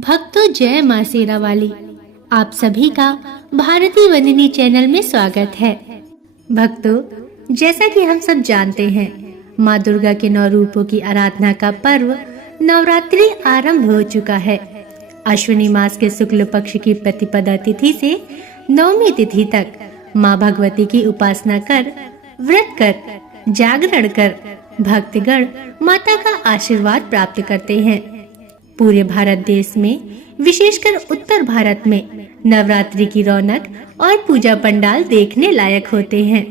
भक्तों, जय मां शेरा वाली। आप सभी का भारती वंदिनी चैनल में स्वागत है। भक्तों, जैसा कि हम सब जानते हैं, मां दुर्गा के 9 रूपों की आराधना का पर्व नवरात्रि आरंभ हो चुका है। अश्विनी मास के शुक्ल पक्ष की प्रतिपदा तिथि से नवमी तिथि तक मां भगवती की उपासना कर, व्रत कर, जागरण कर भक्तगण माता का आशीर्वाद प्राप्त करते हैं। पूरे भारत देश में, विशेषकर उत्तर भारत में नवरात्रि की रौनक और पूजा पंडाल देखने लायक होते हैं।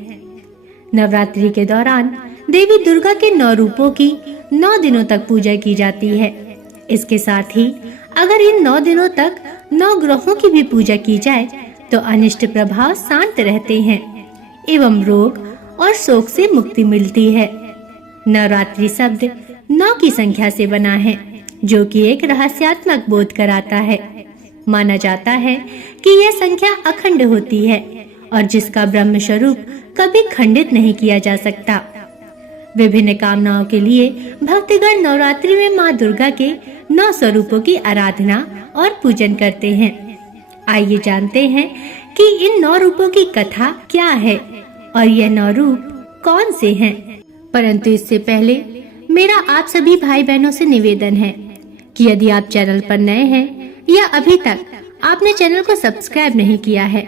नवरात्रि के दौरान देवी दुर्गा के 9 रूपों की 9 दिनों तक पूजा की जाती है। इसके साथ ही अगर इन 9 दिनों तक 9 ग्रहों की भी पूजा की जाए तो अनिष्ट प्रभाव शांत रहते हैं एवं रोग और शोक से मुक्ति मिलती है। नवरात्रि शब्द 9 की संख्या से बना है, जो कि एक रहस्यात्मक बोध कराता है। माना जाता है कि यह संख्या अखंड होती है और जिसका ब्रह्म स्वरूप कभी खंडित नहीं किया जा सकता। विभिन्न कामनाओं के लिए भक्तगण नवरात्रि में मां दुर्गा के 9 स्वरूपों की आराधना और पूजन करते हैं। आइए जानते हैं कि इन 9 रूपों की कथा क्या है और यह 9 रूप कौन से हैं। परंतु इससे पहले मेरा आप सभी भाई बहनों से निवेदन है कि यदि आप चैनल पर नए हैं या अभी तक आपने चैनल को सब्सक्राइब नहीं किया है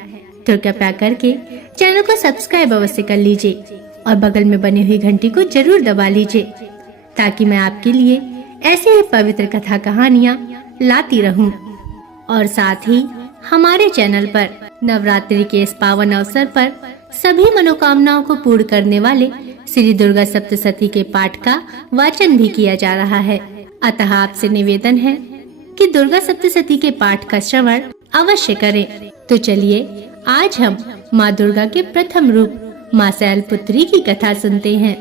तो कृपया करके चैनल को सब्सक्राइब अवश्य कर लीजिए और बगल में बनी हुई घंटी को जरूर दबा लीजिए, ताकि मैं आपके लिए ऐसे ही पवित्र कथा कहानियाँ लाती रहूं। और साथ ही हमारे चैनल पर नवरात्रि के इस पावन अवसर पर सभी मनोकामनाओं को पूर्ण करने वाले श्री दुर्गा सप्तशती के पाठ का वाचन भी किया जा रहा है। अतः आपसे निवेदन है कि दुर्गा सप्तशती के पाठ का श्रवण अवश्य करें। तो चलिए आज हम माँ दुर्गा के प्रथम रूप माँ शैलपुत्री की कथा सुनते हैं।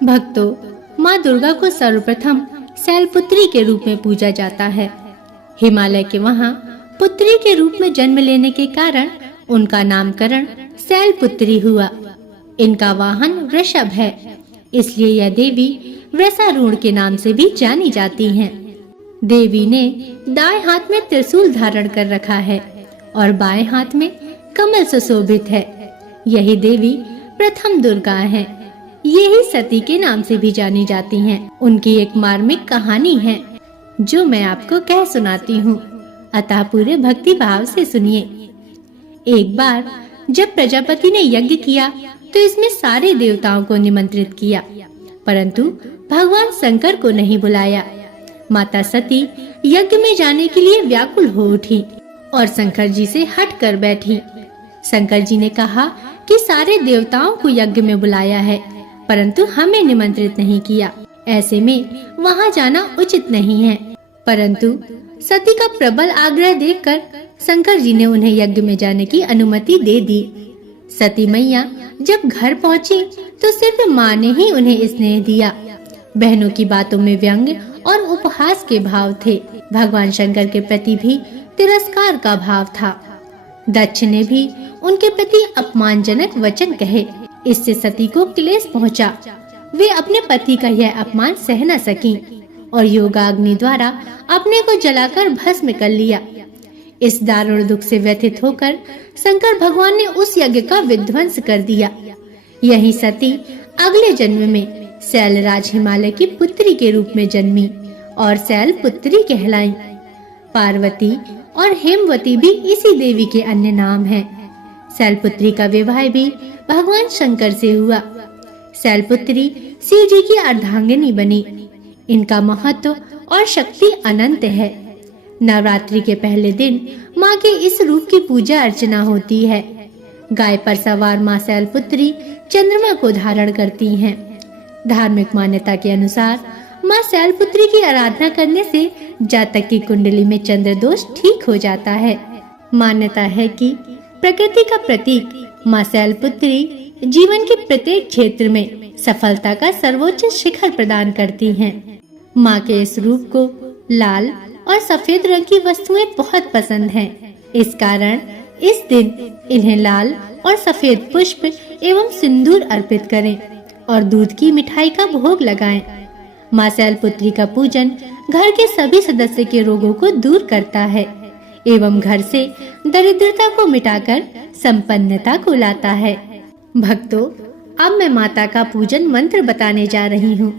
भक्तों, माँ दुर्गा को सर्वप्रथम शैलपुत्री के रूप में पूजा जाता है। हिमालय के वहाँ पुत्री के रूप में जन्म लेने के कारण उनका नामकरण शैलपुत्री हुआ। इनका वाहन वृषभ है, इसलिए यह देवी वृषारूढ़ के नाम से भी जानी जाती हैं। देवी ने दाएं हाथ में त्रिशूल धारण कर रखा है और बाएं हाथ में कमल सुशोभित है। यही देवी प्रथम दुर्गा है। यही सती के नाम से भी जानी जाती हैं। उनकी एक मार्मिक कहानी है जो मैं आपको कह सुनाती हूँ, अतः पूरे भक्ति भाव से सुनिए। एक बार जब प्रजापति ने यज्ञ किया तो इसमें सारे देवताओं को निमंत्रित किया, परंतु भगवान शंकर को नहीं बुलाया। माता सती यज्ञ में जाने के लिए व्याकुल हो उठी और शंकर जी से हट कर बैठी। शंकर जी ने कहा कि सारे देवताओं को यज्ञ में बुलाया है, परंतु हमें निमंत्रित नहीं किया। ऐसे में वहां जाना उचित नहीं है। परंतु सती का प्रबल आग्रह देखकर शंकर जी ने उन्हें यज्ञ में जाने की अनुमति दे दी। सती मैया जब घर पहुंची तो सिर्फ माँ ने ही उन्हें स्नेह दिया। बहनों की बातों में व्यंग्य और उपहास के भाव थे। भगवान शंकर के प्रति भी तिरस्कार का भाव था। दक्ष ने भी उनके प्रति अपमानजनक वचन कहे। इससे सती को क्लेश पहुंचा। वे अपने पति का यह अपमान सह न सकी और योगाग्नि द्वारा अपने को जलाकर भस्म कर लिया। इस दारुण दुख से व्यथित होकर शंकर भगवान ने उस यज्ञ का विध्वंस कर दिया। यही सती अगले जन्म में शैलराज हिमालय की पुत्री के रूप में जन्मी और शैलपुत्री कहलाई। पार्वती और हेमवती भी इसी देवी के अन्य नाम हैं। शैलपुत्री का विवाह भी भगवान शंकर से हुआ। शैलपुत्री शिव जी की अर्धांगिनी बनी। इनका महत्व और शक्ति अनंत है। नवरात्रि के पहले दिन माँ के इस रूप की पूजा अर्चना होती है। गाय पर सवार माँ शैलपुत्री चंद्रमा को धारण करती हैं। धार्मिक मान्यता के अनुसार माँ शैलपुत्री की आराधना करने से जातक की कुंडली में चंद्र दोष ठीक हो जाता है। मान्यता है कि प्रकृति का प्रतीक माँ शैलपुत्री जीवन के प्रत्येक क्षेत्र में सफलता का सर्वोच्च शिखर प्रदान करती हैं। माँ के इस रूप को लाल और सफेद रंग की वस्तुएं बहुत पसंद हैं। इस कारण इस दिन इन्हें लाल और सफेद पुष्प एवं सिंदूर अर्पित करें और दूध की मिठाई का भोग लगाएं। माँ शैलपुत्री का पूजन घर के सभी सदस्य के रोगों को दूर करता है एवं घर से दरिद्रता को मिटाकर संपन्नता को लाता है। भक्तों, अब मैं माता का पूजन मंत्र बताने जा रही हूँ,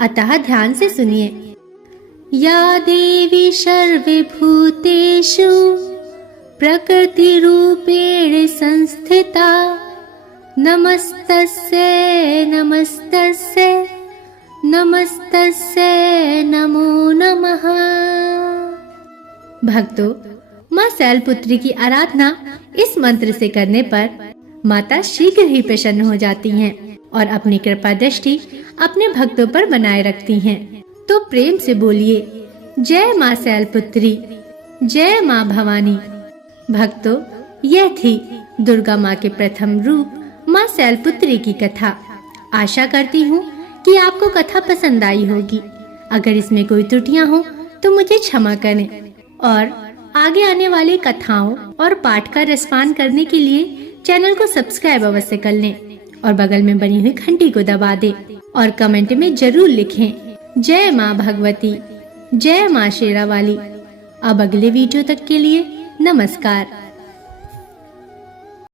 अतः ध्यान से सुनिए। या देवी सर्वभूतेषु प्रकृति रूपेण संस्थिता नमस्तस्यै नमस्तस्यै नमस्तस्यै नमो नमः। भक्तों, माँ शैलपुत्री की आराधना इस मंत्र से करने पर माता शीघ्र ही प्रसन्न हो जाती हैं और अपनी कृपा दृष्टि अपने भक्तों पर बनाए रखती हैं। तो प्रेम से बोलिए, जय माँ शैलपुत्री, जय माँ भवानी। भक्तों, यह थी दुर्गा माँ के प्रथम रूप माँ शैलपुत्री की कथा। आशा करती हूँ कि आपको कथा पसंद आई होगी। अगर इसमें कोई त्रुटियां हो तो मुझे क्षमा करें और आगे आने वाली कथाओं और पाठ का रसपान करने के लिए चैनल को सब्सक्राइब अवश्य कर लें और बगल में बनी हुई घंटी को दबा दें और कमेंट में जरूर लिखें, जय माँ भगवती, जय माँ शेरावाली। अब अगले वीडियो तक के लिए नमस्कार।